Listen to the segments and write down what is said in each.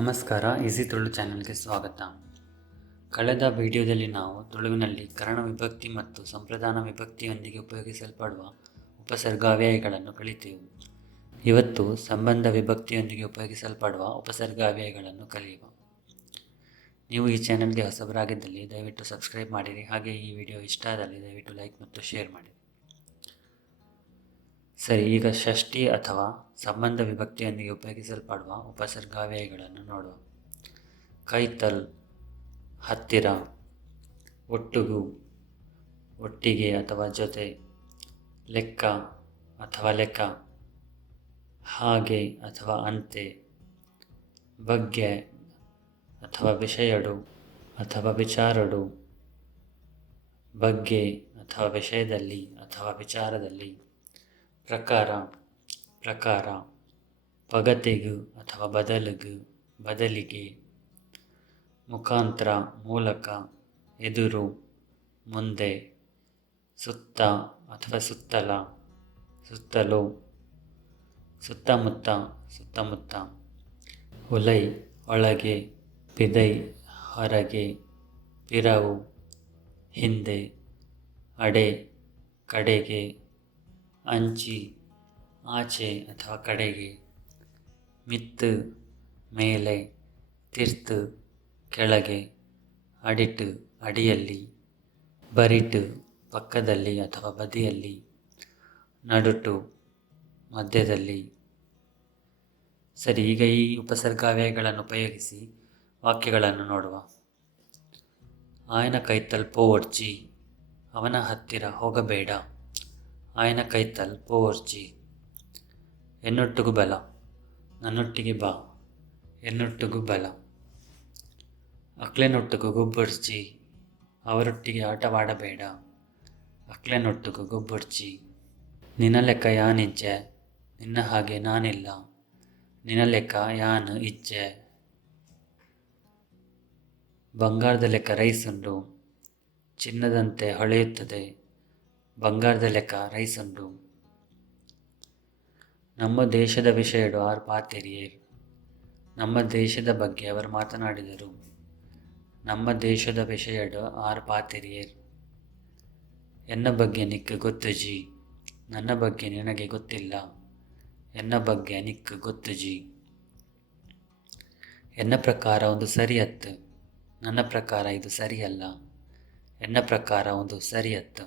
ನಮಸ್ಕಾರ, ಈಸಿ ತುಳು ಚಾನೆಲ್ಗೆ ಸ್ವಾಗತ. ಕಳೆದ ವಿಡಿಯೋದಲ್ಲಿ ನಾವು ತುಳುವಿನಲ್ಲಿ ಕರಣ ವಿಭಕ್ತಿ ಮತ್ತು ಸಂಪ್ರದಾನ ವಿಭಕ್ತಿಯೊಂದಿಗೆ ಉಪಯೋಗಿಸಲ್ಪಡುವ ಉಪಸರ್ಗಾವ್ಯಯಗಳನ್ನು ಕಲಿತೆವು. ಇವತ್ತು ಸಂಬಂಧ ವಿಭಕ್ತಿಯೊಂದಿಗೆ ಉಪಯೋಗಿಸಲ್ಪಡುವ ಉಪಸರ್ಗಾವ್ಯಯಗಳನ್ನು ಕಲಿಯುವ. ನೀವು ಈ ಚಾನೆಲ್ಗೆ ಹೊಸಬರಾಗಿದ್ದಲ್ಲಿ ದಯವಿಟ್ಟು ಸಬ್ಸ್ಕ್ರೈಬ್ ಮಾಡಿರಿ. ಹಾಗೆ ಈ ವಿಡಿಯೋ ಇಷ್ಟ ಆದಲ್ಲಿ ದಯವಿಟ್ಟು ಲೈಕ್ ಮತ್ತು ಶೇರ್ ಮಾಡಿರಿ. ಸರಿ, ಈಗ ಷಷ್ಠಿ ಅಥವಾ ಸಂಬಂಧ ವಿಭಕ್ತಿಯೊಂದಿಗೆ ಉಪಯೋಗಿಸಲ್ಪಡುವ ಉಪಸರ್ಗಾವ್ಯಯಗಳನ್ನು ನೋಡುವ. ಕೈತಲ್ ಹತ್ತಿರ, ಒಟ್ಟುಗು ಒಟ್ಟಿಗೆ ಅಥವಾ ಜೊತೆ, ಲೆಕ್ಕ ಅಥವಾ ಲೆಕ್ಕ, ಹಾಗೆ ಅಥವಾ ಅಂತೆ, ಬಗ್ಗೆ ಅಥವಾ ವಿಷಯಡು ಅಥವಾ ವಿಚಾರಡು, ಬಗ್ಗೆ ಅಥವಾ ವಿಷಯದಲ್ಲಿ ಅಥವಾ ವಿಚಾರದಲ್ಲಿ, ಪ್ರಕಾರ ಪ್ರಕಾರ, ಪಗತೆಗು ಅಥವಾ ಬದಲಿಗು ಬದಲಿಗೆ, ಮುಖಾಂತರ ಮೂಲಕ, ಎದುರು ಮುಂದೆ, ಸುತ್ತ ಅಥವಾ ಸುತ್ತಲ ಸುತ್ತಲೂ, ಸುತ್ತಮುತ್ತ ಸುತ್ತಮುತ್ತ, ಉಲೈ ಒಳಗೆ, ಪಿದೈ ಹೊರಗೆ, ಪಿರವು ಹಿಂದೆ, ಅಡೆ ಕಡೆಗೆ, ಅಂಚಿ ಆಚೆ ಅಥವಾ ಕಡೆಗೆ, ಮಿತ್ತು ಮೇಲೆ, ತಿರ್ತು ಕೆಳಗೆ, ಅಡಿಟು ಅಡಿಯಲ್ಲಿ, ಬರಿಟು ಪಕ್ಕದಲ್ಲಿ ಅಥವಾ ಬದಿಯಲ್ಲಿ, ನಡುಟು ಮಧ್ಯದಲ್ಲಿ. ಸರಿ, ಈಗ ಈ ಉಪಸರ್ಗಾವ್ಯಯಗಳನ್ನು ಉಪಯೋಗಿಸಿ ವಾಕ್ಯಗಳನ್ನು ನೋಡುವ. ಆಯನ ಕೈತಲ್ ಪೋವರ್ಚಿ, ಅವನ ಹತ್ತಿರ ಹೋಗಬೇಡ. ಆಯನ ಕೈತಲ್ ಪೋವರ್ಚಿ. ಎನ್ನೊಟ್ಟಿಗೂ ಬಲ, ನನ್ನೊಟ್ಟಿಗೆ ಬಾ. ಎನ್ನೊಟ್ಟಿಗೂ ಬಲ. ಅಕ್ಲೆನೊಟ್ಟಿಗೂ ಗೊಬ್ಬರ್ಚಿ, ಅವರೊಟ್ಟಿಗೆ ಆಟವಾಡಬೇಡ. ಅಕ್ಲೆನೊಟ್ಟಿಗೂ ಗೊಬ್ಬರ್ಚಿ. ನಿನ್ನ ಲೆಕ್ಕ ಯಾನಿಜ್ಜೆ, ನಿನ್ನ ಹಾಗೆ ನಾನಿಲ್ಲ. ನಿನ್ನ ಲೆಕ್ಕ ಯಾನು ಇಜ್ಜೆ. ಬಂಗಾರದ ಲೆಕ್ಕ ರೈಸುಂಡು, ಚಿನ್ನದಂತೆ ಹೊಳೆಯುತ್ತದೆ. ಬಂಗಾರದ ಲೆಕ್ಕ ರೈಸುಂಡು. ನಮ್ಮ ದೇಶದ ವಿಷಯಡು ಆರ್ ಪಾತೆರಿಯೇರ್. ನಮ್ಮ ದೇಶದ ಬಗ್ಗೆ ಅವರು ಮಾತನಾಡಿದರು. ನಮ್ಮ ದೇಶದ ವಿಷಯಡು ಆರ್ ಪಾತೆರಿಯೇರ್. ಎನ್ನ ಬಗ್ಗೆ ನಿಕ್ ಗೊತ್ತುಜಿ, ನನ್ನ ಬಗ್ಗೆ ನಿನಗೆ ಗೊತ್ತಿಲ್ಲ. ಎನ್ನ ಬಗ್ಗೆ ನಿಕ್ ಗೊತ್ತುಜಿ. ಎನ್ನ ಪ್ರಕಾರ ಒಂದು ಸರಿಯತ್ತು, ನನ್ನ ಪ್ರಕಾರ ಇದು ಸರಿಯಲ್ಲ. ಎನ್ನ ಪ್ರಕಾರ ಒಂದು ಸರಿಯತ್ತು.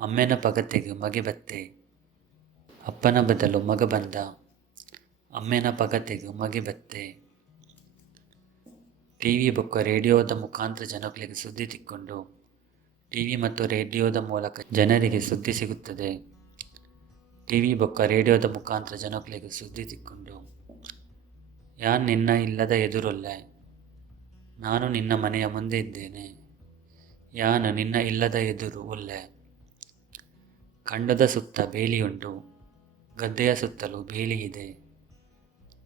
ಅಮ್ಮೆನ ಪಗತೆಗೆ ಮಗೆ ಬತ್ತೆ, ಅಪ್ಪನ ಬದಲು ಮಗ ಬಂದ. ಅಮ್ಮೆನ ಪಗತೆಗೆ ಮಗೆ ಬತ್ತೆ. ಟಿವಿ ಬೊಕ್ಕ ರೇಡಿಯೋದ ಮುಖಾಂತರ ಜನಗಳಿಗೆ ಸುದ್ದಿ ತಿಕ್ಕೊಂಡು. ಟಿವಿ ಮತ್ತು ರೇಡಿಯೋದ ಮೂಲಕ ಜನರಿಗೆ ಸುದ್ದಿ ಸಿಗುತ್ತದೆ. ಟಿವಿ ಬೊಕ್ಕ ರೇಡಿಯೋದ ಮುಖಾಂತರ ಜನಗಳಿಗೆ ಸುದ್ದಿ ತಿಕ್ಕೊಂಡು. ಯಾನ್ ನಿನ್ನ ಇಲ್ಲದ ಎದುರೊಲ್ಲೆ, ನಾನು ನಿನ್ನ ಮನೆಯ ಮುಂದೆ ಇದ್ದೇನೆ. ಯಾನ್ ನಿನ್ನ ಇಲ್ಲದ ಎದುರು ಒಲ್ಲೆ. ಖಂಡದ ಸುತ್ತ ಬೇಲಿಯುಂಟು, ಗದ್ದೆಯ ಸುತ್ತಲೂ ಬೇಲಿ ಇದೆ.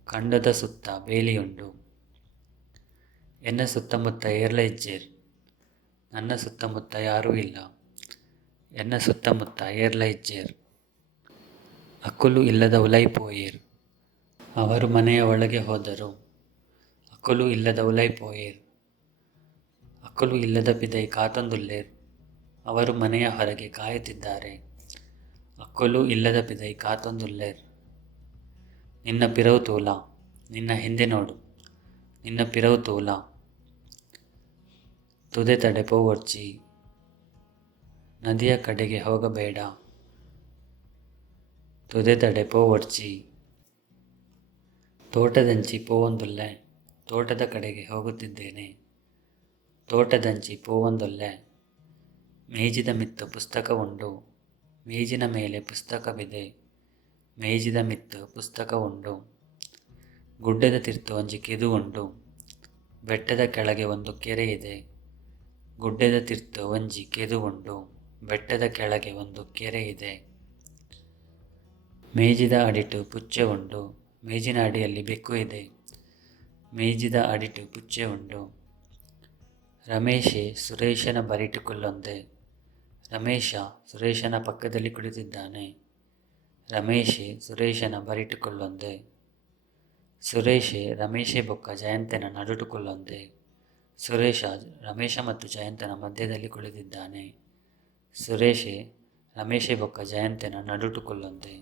ಖಂಡದ ಸುತ್ತ ಬೇಲಿಯುಂಟು. ಎನ್ನ ಸುತ್ತಮುತ್ತ ಏರ್ಲ ಇಜ್ಜೇರ್, ನನ್ನ ಸುತ್ತಮುತ್ತ ಯಾರೂ ಇಲ್ಲ. ಎನ್ನ ಸುತ್ತಮುತ್ತ ಏರ್ಲ ಇಜ್ಜೇರ್. ಅಕ್ಕುಲು ಇಲ್ಲದ ಉಲೈ ಪೋಯೇರ್, ಅವರು ಮನೆಯ ಒಳಗೆ ಹೋದರು. ಅಕ್ಕುಲು ಇಲ್ಲದ ಉಲೈ ಪೋಯೇರ್. ಅಕ್ಕುಲು ಇಲ್ಲದ ಪಿದೈ ಕಾತೊಂದುಲ್ಲೇರ್, ಅವರು ಮನೆಯ ಹೊರಗೆ ಕಾಯುತ್ತಿದ್ದಾರೆ. ಅಕ್ಕುಲು ಇಲ್ಲದ ಪಿದೈ ಕಾತೊಂದುಲ್ಲೇರ್. ನಿನ್ನ ಪಿರವು ತೂಲ, ನಿನ್ನ ಹಿಂದೆ ನೋಡು. ನಿನ್ನ ಪಿರವು ತೂಲ. ತುದೆ ತಡೆ ಪೋವರ್ಚಿ, ನದಿಯ ಕಡೆಗೆ ಹೋಗಬೇಡ. ತುದೆ ತಡೆ ಪೋವರ್ಚಿ. ತೋಟದಂಚಿ ಪೋವೊಂದುಲ್ಲೆ, ತೋಟದ ಕಡೆಗೆ ಹೋಗುತ್ತಿದ್ದೇನೆ. ತೋಟದಂಚಿ ಪೋವೊಂದುಲ್ಲೆ. ಮೇಜಿದ ಮಿತ್ತು ಪುಸ್ತಕ ಉಂಡು, ಮೇಜಿನ ಮೇಲೆ ಪುಸ್ತಕವಿದೆ. ಮೇಜಿದ ಮಿತ್ತು ಪುಸ್ತಕ ಉಂಡು. ಗುಡ್ಡದ ತಿರ್ತು ಒಂಜಿ ಕೆದು ಉಂಡು, ಬೆಟ್ಟದ ಕೆಳಗೆ ಒಂದು ಕೆರೆ ಇದೆ. ಗುಡ್ಡದ ತಿರ್ತು ಒಂಜಿ ಕೆದು ಉಂಡು, ಬೆಟ್ಟದ ಕೆಳಗೆ ಒಂದು ಕೆರೆ ಇದೆ. ಮೇಜಿದ ಅಡಿಟು ಪುಚ್ಚೆ ಉಂಡು, ಮೇಜಿನ ಅಡಿಯಲ್ಲಿ ಬೆಕ್ಕು ಇದೆ. ಮೇಜಿದ ಅಡಿಟು ಪುಚ್ಚೆ ಉಂಡು. ರಮೇಶೆ ಸುರೇಶನ ಬರಿಟು ಕುಲ್ಲೊಂದೆ. ರಮೇಶ ಸುರೇಶನ ಪಕ್ಕದಲ್ಲಿ ಕುಳಿತಿದ್ದಾನೆ. ರಮೇಶೆ ಸುರೇಶನ ಬರಿಟುಕೊಳ್ಳೊಂದೆ. ಸುರೇಶೆ ರಮೇಶೆ ಬೊಕ್ಕ ಜಯಂತನ ನಡುಟುಕೊಳ್ಳೊಂದೆ. ಸುರೇಶ ರಮೇಶ ಮತ್ತು ಜಯಂತನ ಮಧ್ಯದಲ್ಲಿ ಕುಳಿತಿದ್ದಾನೆ. ಸುರೇಶೆ ರಮೇಶೆ ಬೊಕ್ಕ ಜಯಂತನ ನಡುಟುಕೊಳ್ಳೊಂದೆ.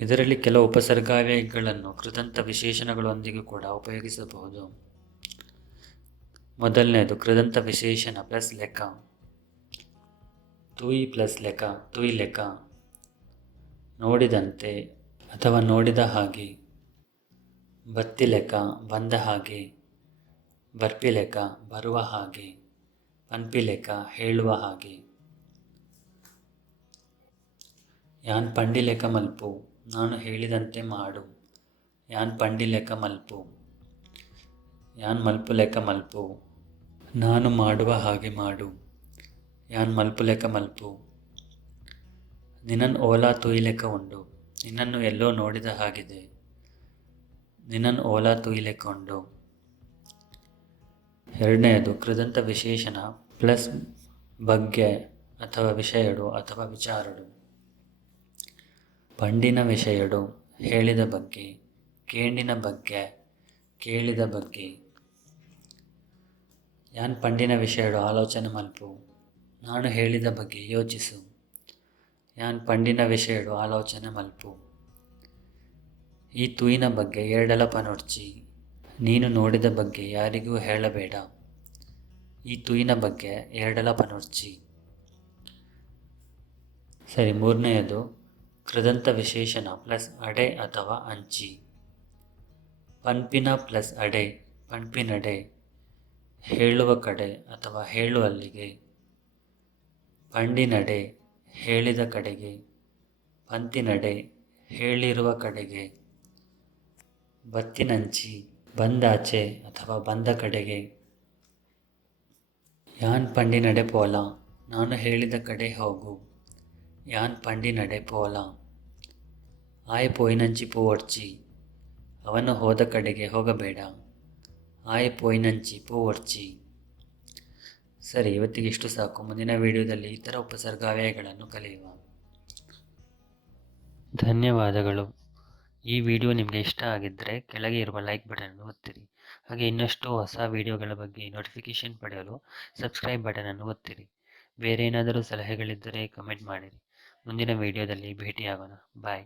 ಇದರಲ್ಲಿ ಕೆಲವು ಉಪಸರ್ಗಾವ್ಯಯಗಳನ್ನು ಕೃದಂತ ವಿಶೇಷಣಗಳೊಂದಿಗೆ ಕೂಡ ಉಪಯೋಗಿಸಬಹುದು. ಮೊದಲನೆಯದು ಕೃದಂತ ವಿಶೇಷಣ ಪ್ಲಸ್ ಲೆಕ್ಕ. ತುಯಿ ಪ್ಲಸ್ ಲೆಕ್ಕ, ತುಯಿ ಲೆಕ್ಕ. ನೋಡಿದಂತೆ ಅಥವಾ ನೋಡಿದ ಹಾಗೆ. ಬತ್ತಿ ಲೆಕ್ಕ, ಬಂದ ಹಾಗೆ. ಬರ್ಪಿ ಲೆಕ್ಕ, ಬರುವ ಹಾಗೆ. ಪನ್ಪಿ ಲೆಕ್ಕ, ಹೇಳುವ ಹಾಗೆ. ಯಾನ್ ಪಂಡಿ ಲೆಕ್ಕ ಮಲ್ಪು, ನಾನು ಹೇಳಿದಂತೆ ಮಾಡು. ಯಾನ್ ಪಂಡಿ ಲೆಕ್ಕ ಮಲ್ಪು. ಯಾನ್ ಮಲ್ಪು ಲೆಕ್ಕ ಮಲ್ಪು, ನಾನು ಮಾಡುವ ಹಾಗೆ ಮಾಡು. ಯಾನ್ ಮಲ್ಪು ಲೆಕ್ಕ ಮಲ್ಪು. ನಿನ್ನನ್ ಓಲಾ ತುಯಿ ಲೆಕ್ಕ ಉಂಡು, ನಿನ್ನನ್ನು ಎಲ್ಲೋ ನೋಡಿದ ಹಾಗಿದೆ. ನಿನ್ನನ್ ಓಲಾ ತುಯಿ ಲೆಕ್ಕ ಉಂಡು. ಎರಡನೆಯದು ಕೃದಂತ ವಿಶೇಷಣ ಪ್ಲಸ್ ಬಗ್ಗೆ ಅಥವಾ ವಿಷಯಡು ಅಥವಾ ವಿಚಾರಡು. ಪಂಡಿನ ವಿಷಯಡು, ಹೇಳಿದ ಬಗ್ಗೆ. ಕೇಂಡಿನ ಬಗ್ಗೆ, ಕೇಳಿದ ಬಗ್ಗೆ. ಯಾನ್ ಪಂಡಿನ ವಿಷಯಡು ಆಲೋಚನೆ ಮಲ್ಪು, ನಾನು ಹೇಳಿದ ಬಗ್ಗೆ ಯೋಚಿಸು. ಯಾನ್ ಪಂಡಿನ ವಿಷಯಡು ಆಲೋಚನೆ ಮಲ್ಪು. ಈ ತುಯಿನ ಬಗ್ಗೆ ಎರಡಲ ಪನೊಡ್ಚಿ, ನೀನು ನೋಡಿದ ಬಗ್ಗೆ ಯಾರಿಗೂ ಹೇಳಬೇಡ. ಈ ತುಯಿನ ಬಗ್ಗೆ ಎರಡಲ ಪನೊಡ್ಚಿ. ಸರಿ, ಮೂರನೆಯದು ಕೃದಂತ ವಿಶೇಷಣ ಪ್ಲಸ್ ಅಡೆ ಅಥವಾ ಅಂಚಿ. ಪನ್ಪಿನ ಪ್ಲಸ್ ಅಡೆ, ಪನ್ಪಿನಡೆ. ಹೇಳುವ ಕಡೆ ಅಥವಾ ಹೇಳುವಲ್ಲಿಗೆ. ಪಂಡಿನಡೆ, ಹೇಳಿದ ಕಡೆಗೆ. ಪಂತಿನಡೆ, ಹೇಳಿರುವ ಕಡೆಗೆ. ಬತ್ತಿನಂಚಿ, ಬಂದಾಚೆ ಅಥವಾ ಬಂದ ಕಡೆಗೆ. ಯಾನ್ ಪಂಡಿನಡೆ ಪೋಲ, ನಾನು ಹೇಳಿದ ಕಡೆ ಹೋಗು. ಯಾನ್ ಪಂಡಿನಡೆ ಪೋಲ. ಆಯ್ ಪೋಯಿನಂಚಿ ಪೂವೊಡ್ಚಿ, ಅವನು ಹೋದ ಕಡೆಗೆ ಹೋಗಬೇಡ. ಆಯ್ ಪೋಯಿನಂಚಿ ಪೂವೊಡ್ಚಿ. ಸರಿ, ಇವತ್ತಿಗೆ ಇಷ್ಟು ಸಾಕು. ಮುಂದಿನ ವಿಡಿಯೋದಲ್ಲಿ ಇತರ ಉಪಸರ್ಗಾವ್ಯಯಗಳನ್ನು ಕಲಿಯುವ. ಧನ್ಯವಾದಗಳು. ಈ ವಿಡಿಯೋ ನಿಮಗೆ ಇಷ್ಟ ಆಗಿದ್ದರೆ ಕೆಳಗೆ ಇರುವ ಲೈಕ್ ಬಟನನ್ನು ಒತ್ತಿರಿ. ಹಾಗೆ ಇನ್ನಷ್ಟು ಹೊಸ ವಿಡಿಯೋಗಳ ಬಗ್ಗೆ ನೋಟಿಫಿಕೇಷನ್ ಪಡೆಯಲು ಸಬ್ಸ್ಕ್ರೈಬ್ ಬಟನನ್ನು ಒತ್ತಿರಿ. ಬೇರೆ ಏನಾದರೂ ಸಲಹೆಗಳಿದ್ದರೆ ಕಮೆಂಟ್ ಮಾಡಿರಿ. ಮುಂದಿನ ವಿಡಿಯೋದಲ್ಲಿ ಭೇಟಿಯಾಗೋಣ. ಬಾಯ್.